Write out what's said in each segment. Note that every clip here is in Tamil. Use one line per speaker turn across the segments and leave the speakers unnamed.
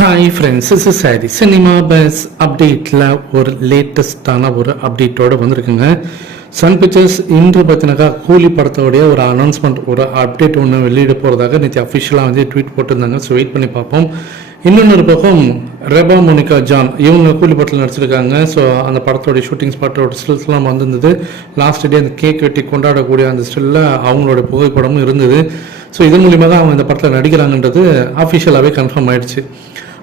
Hi friends is sorry cinema buzz அப்டேட்டில் ஒரு லேட்டஸ்டான ஒரு அப்டேட்டோட வந்திருக்குங்க. சன் பிக்சர்ஸ் இன்று பார்த்தினாக்கா கூலி படத்தோடைய ஒரு அனௌன்ஸ்மெண்ட் ஒரு அப்டேட் ஒன்று வெளியிட போகிறதாக நேற்று அஃபிஷியலாக வந்து ட்வீட் போட்டிருந்தாங்க. ஸோ வெயிட் பண்ணி பார்ப்போம். இன்னொன்று பக்கம் ரெபா மோனிகா ஜான் இவங்க கூலி படத்தில் நடிச்சிருக்காங்க. ஸோ அந்த படத்தோடைய ஷூட்டிங் ஸ்பாட்டோட ஸ்டில்ஸ்லாம் வந்திருந்தது. லாஸ்ட் டே அந்த கேக் வெட்டி கொண்டாடக்கூடிய அந்த ஸ்டில்ல அவங்களோட புகைப்படமும் இருந்தது. ஸோ இதன் மூலியமாக தான் அவங்க இந்த படத்தில் நடிக்கிறாங்கன்றது அஃபிஷியலாகவே கன்ஃபார்ம் ஆயிடுச்சு.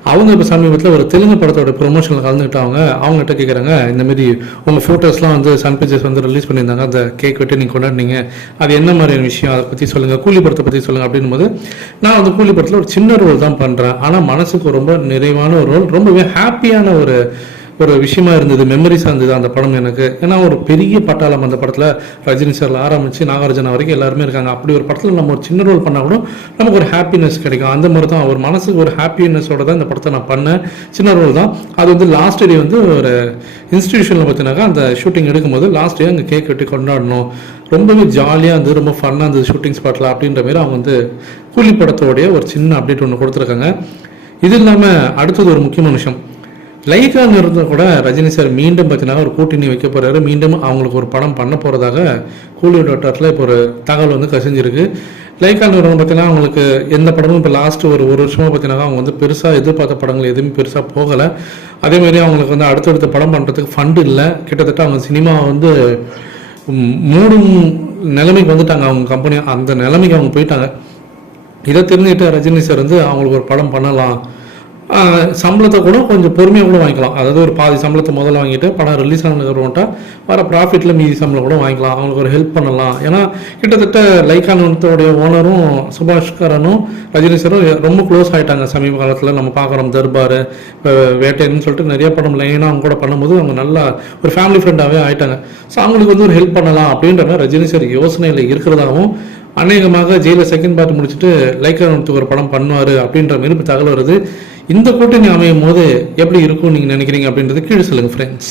அவங்க இப்போ சமீபத்தில் ஒரு தெலுங்கு படத்தோட ப்ரொமோஷனில் கலந்துக்கிட்டவங்க அவங்ககிட்ட கேட்குறாங்க இந்தமாரி உங்கள் ஃபோட்டோஸ்லாம் வந்து சன் பிக்சர்ஸ் வந்து ரிலீஸ் பண்ணியிருந்தாங்க அந்த கேக் வெட்டி நீங்கள் கொண்டாடினீங்க அது என்ன மாதிரியான விஷயம் அதை பற்றி சொல்லுங்கள் கூலி படத்தை பற்றி சொல்லுங்கள் அப்படின் போது நான் வந்து கூலி படத்தில் ஒரு சின்ன ரோல் தான் பண்ணுறேன் ஆனால் மனசுக்கு ரொம்ப நிறைவான ஒரு ரோல் ரொம்பவே ஹாப்பியான ஒரு ஒரு விஷயமா இருந்தது மெமரிஸாக இருந்தது அந்த படம் எனக்கு? ஏன்னா ஒரு பெரிய பட்டாளம் அந்த படத்தில் ரஜினி சார்ல ஆரம்பிச்சு நாகார்ஜுனா வரைக்கும் எல்லாருமே இருக்காங்க. அப்படி ஒரு படத்தில் நம்ம ஒரு சின்ன ரோல் பண்ணால் கூட நமக்கு ஒரு ஹாப்பினஸ் கிடைக்கும். அந்த மாதிரி தான் ஒரு மனசுக்கு ஒரு ஹாப்பினஸோட தான் இந்த படத்தை நான் பண்ணேன். சின்ன ரோல் தான். அது வந்து லாஸ்ட் டே வந்து ஒரு இன்ஸ்டிடியூஷனில் பார்த்தினாக்கா அந்த ஷூட்டிங் எடுக்கும்போது லாஸ்ட் டே அங்கே கேக் வெட்டி கொண்டாடணும். ரொம்பவே ஜாலியாக இருந்தது ரொம்ப ஃபன்னாக இருந்தது ஷூட்டிங் ஸ்பாட்டில் அப்படின்ற மாதிரி அவங்க வந்து கூலி படத்தோடைய ஒரு சின்ன அப்டேட் ஒன்று கொடுத்துருக்காங்க. இது இல்லாமல் அடுத்தது ஒரு முக்கியமான விஷயம். லைக்காக இருந்தால் கூட ரஜினி சார் மீண்டும் பார்த்தீங்கன்னா ஒரு கூட்டணி வைக்க போகிறாரு மீண்டும் அவங்களுக்கு ஒரு படம் பண்ண போகிறதாக கூலிவுட் வட்டாரத்தில் இப்போ ஒரு தகவல் வந்து கசிஞ்சிருக்கு. லைக்காக நிறுவனம் பார்த்தீங்கன்னா அவங்களுக்கு எந்த படமும் இப்போ லாஸ்ட் ஒரு ஒரு வருஷமாக பார்த்தீங்கன்னா அவங்க வந்து பெருசாக எதிர்பார்த்த படங்கள் எதுவுமே பெருசாக போகலை. அதேமாதிரி அவங்களுக்கு வந்து அடுத்தடுத்த படம் பண்ணுறதுக்கு ஃபண்டு இல்லை. கிட்டத்தட்ட அவங்க சினிமா வந்து மூடும் நிலைமைக்கு வந்துட்டாங்க அவங்க கம்பெனி அந்த நிலைமைக்கு அவங்க போயிட்டாங்க. இதை தெரிஞ்சுக்கிட்ட ரஜினி சார் வந்து அவங்களுக்கு ஒரு படம் பண்ணலாம். சம்பளத்தை கூட கொஞ்சம் பொறுமையாக கூட வாங்கிக்கலாம். அதாவது ஒரு பாதி சம்பளத்தை முதல்ல வாங்கிட்டு படம் ரிலீஸ் ஆனதுக்கப்புறம்ட்டா வர ப்ராஃபிட்டில் மீதி சம்பளம் கூட வாங்கிக்கலாம். அவங்களுக்கு ஒரு ஹெல்ப் பண்ணலாம். ஏன்னா கிட்டத்தட்ட லைக்கா ஓனரும் சுபாஷ்கரனும் ரஜினி சாரும் ரொம்ப க்ளோஸ் ஆகிட்டாங்க சமீப காலத்தில். நம்ம பார்க்குறோம் தர்பார் இப்போ வேட்டைன்னு சொல்லிட்டு நிறைய படம் லைனாக அவங்க கூட பண்ணும்போது அவங்க நல்லா ஒரு ஃபேமிலி ஃப்ரெண்டாகவே ஆகிட்டாங்க ஸோ அவங்களுக்கு வந்து ஒரு ஹெல்ப் பண்ணலாம் அப்படின்ற மாதிரி ரஜினி சார் யோசனையில் இருக்கிறதாகவும் அநேகமாக ஜெயில செகண்ட் பார்ட் முடிச்சுட்டு லைக்கானத்துக்கு ஒரு படம் பண்ணுவார் அப்படின்ற மாதிரி தகவல் வருது. இந்த கூட்டணி அமையும் போது எப்படி இருக்கும் நீங்கள் நினைக்கிறீங்க அப்படின்றது கீழே சொல்லுங்கள் ஃப்ரெண்ட்ஸ்